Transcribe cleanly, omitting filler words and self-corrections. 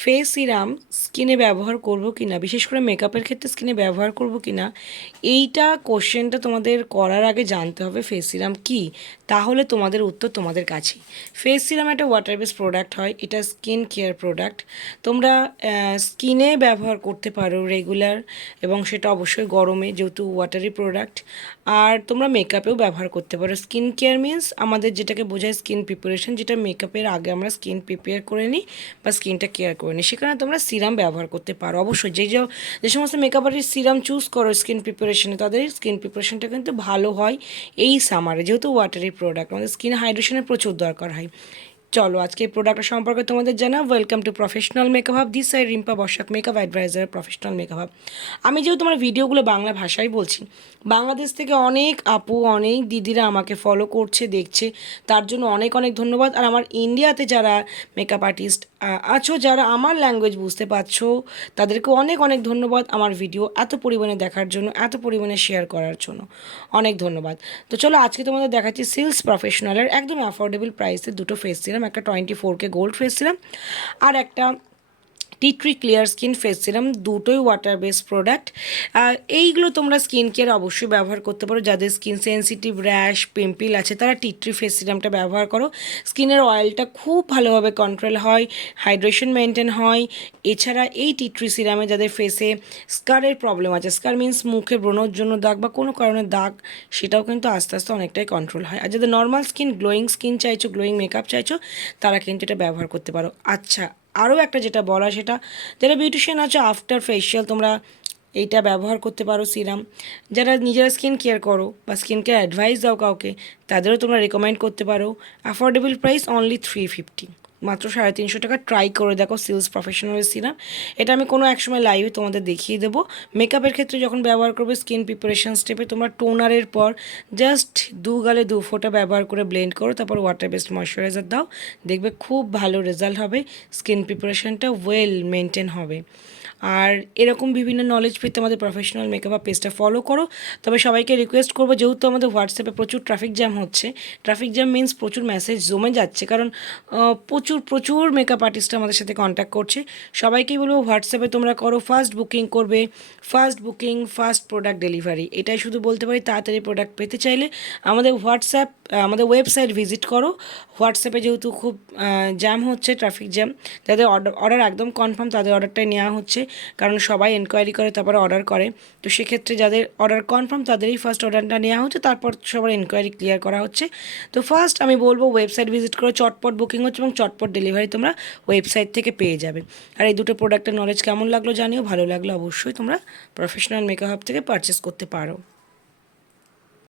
Face serum স্কিনে ব্যবহার করব কি না, বিশেষ করে মেকআপের ক্ষেত্রে স্কিনে ব্যবহার করব কি না, এইটা কোশ্চেনটা তোমাদের করার আগে জানতে হবে ফেস সিরাম কী। তাহলে তোমাদের উত্তর তোমাদের কাছেই। ফেস সিরাম একটা ওয়াটার বেস প্রোডাক্ট হয়, এটা স্কিন কেয়ার প্রোডাক্ট। তোমরা স্কিনে ব্যবহার করতে পারো রেগুলার, এবং সেটা অবশ্যই গরমে, যেহেতু ওয়াটারি প্রোডাক্ট। আর তোমরা মেকআপেও ব্যবহার করতে পারো। স্কিন কেয়ার মিন্স আমাদের যেটাকে বোঝায় স্কিন প্রিপারেশন, যেটা মেকআপের আগে আমরা স্কিন প্রিপেয়ার করে নিই বা স্কিনটা কেয়ার করে নিই, সেখানে তোমরা সিরাম ব্যবহার করতে পারো। অবশ্যই যে সমস্ত মেকআপ আর্টিস্ট সিরাম চুজ করো স্কিন প্রিপারেশনে, তাদের স্কিন প্রিপারেশনটা কিন্তু ভালো হয় এই সামারে, যেহেতু ওয়াটারি প্রোডাক্ট, আমাদের স্কিন হাইড্রেশনের প্রচুর দরকার হয়। চলো আজকে এই প্রোডাক্টের সম্পর্কে তোমাদের জানা। Welcome to professional makeup hub, this side Rimpa Basak, makeup adviser, professional makeup hub. আমি যেহেতু তোমার ভিডিওগুলো বাংলা ভাষায় বলছি, বাংলাদেশ থেকে অনেক আপু অনেক দিদিরা আমাকে ফলো করছে, দেখছে, তার জন্য অনেক অনেক ধন্যবাদ। আর আমার ইন্ডিয়াতে যারা মেকআপ আর্টিস্ট আছো, যারা আমার ল্যাঙ্গুয়েজ বুঝতে পারছো, তাদেরকে অনেক অনেক ধন্যবাদ আমার ভিডিও এত পরিমাণে দেখার জন্য, এত পরিমাণে শেয়ার করার জন্য অনেক ধন্যবাদ। তো চলো আজকে তোমাদের দেখাচ্ছি সিলস প্রফেশনালের একদম অ্যাফোর্ডেবল প্রাইসে দুটো ফেস সিরাম, একটা 24K গোল্ড ফেস সিরাম আর একটা tea tree clear skin face serum, দুটোই ওয়াটার বেস প্রোডাক্ট। এইগুলো তোমরা স্কিন কেয়ার অবশ্যই ব্যবহার করতে পারো। যাদের স্কিন সেন্সিটিভ, র্যাশ, পিম্পল আছে, তারা টি ট্রি ফেস সিরামটা ব্যবহার করো। স্কিনের অয়েলটা খুব ভালোভাবে কন্ট্রোল হয়, হাইড্রেশন মেনটেন হয়। এছাড়া এই টি ট্রি সিরামে যাদের ফেসে স্কারের প্রবলেম আছে, স্কার মিন্স মুখে ব্রণর জন্য দাগ বা কোনো কারণে দাগ, সেটাও কিন্তু আস্তে আস্তে অনেকটাই কন্ট্রোল হয়। আর যাদের নর্মাল স্কিন, গ্লোয়িং স্কিন চাইছো, গ্লোয়িং মেকআপ চাইছো, তারা কিন্তু এটা ব্যবহার করতে পারো। আচ্ছা, আরও একটা যেটা বলা, সেটা যারা বিউটিশিয়ান আছে, আফটার ফেশিয়াল তোমরা এইটা ব্যবহার করতে পারো সিরাম। যারা নিজেরা স্কিন কেয়ার করো বা স্কিন কেয়ার অ্যাডভাইস দাও কাউকে, তাদেরও তোমরা রেকমেন্ড করতে পারো। অ্যাফোর্ডেবল প্রাইস অনলি 350, মাত্র 350 টাকা। ট্রাই করে দেখো সিলস প্রফেশনালের সিরাম। এটা আমি কোনো এক সময় লাইভে তোমাদের দেখিয়ে দেবো। মেকআপের ক্ষেত্রে যখন ব্যবহার করবে স্কিন প্রিপারেশন স্টেপে, তোমরা টোনারের পর জাস্ট গালে 2 ফোঁটা ব্যবহার করে ব্লেন্ড করো, তারপর ওয়াটার বেসড ময়শ্চারাইজার দাও, দেখবে খুব ভালো রেজাল্ট হবে, স্কিন প্রিপারেশনটা ওয়েল মেনটেন হবে। আর এরকম বিভিন্ন নলেজ পেতে আমাদের প্রফেশনাল মেকআপ পেজটা ফলো করো। তবে সবাইকে রিকোয়েস্ট করবো, যেহেতু আমাদের হোয়াটসঅ্যাপে প্রচুর ট্রাফিক জ্যাম হচ্ছে, ট্রাফিক জ্যাম মিন্স প্রচুর মেসেজ জমে যাচ্ছে, কারণ প্রচুর প্রচুর মেকআপ আর্টিস্ট আমাদের সাথে কন্ট্যাক্ট করছে। সবাইকেই বলবো হোয়াটসঅ্যাপে তোমরা করো, ফার্স্ট বুকিং করবে, first booking first product delivery, এটাই শুধু বলতে পারি। তাড়াতাড়ি প্রোডাক্ট পেতে চাইলে আমাদের আমাদের ওয়েবসাইট ভিজিট করো। হোয়াটসঅ্যাপে যেহেতু খুব জ্যাম হচ্ছে, ট্রাফিক জ্যাম, যাদের অর্ডার একদম কনফার্ম তাদের অর্ডারটাই নেওয়া হচ্ছে, কারণ সবাই এনকোয়ারি করে তারপরে অর্ডার করে। তো সেক্ষেত্রে যাদের অর্ডার কনফার্ম তাদেরই ফার্স্ট অর্ডারটা নেওয়া হচ্ছে, তারপর সবার এনকোয়ারি ক্লিয়ার করা হচ্ছে। তো ফার্স্ট আমি বলবো ওয়েবসাইট ভিজিট করো, চটপট বুকিং হচ্ছে এবং চটপট ডেলিভারি তোমরা ওয়েবসাইট থেকে পেয়ে যাবে। আর এই দুটো প্রোডাক্টের নলেজ কেমন লাগলো জানিও, ভালো লাগলো অবশ্যই তোমরা প্রফেশনাল মেকআপ হাব থেকে পারচেস করতে পারো।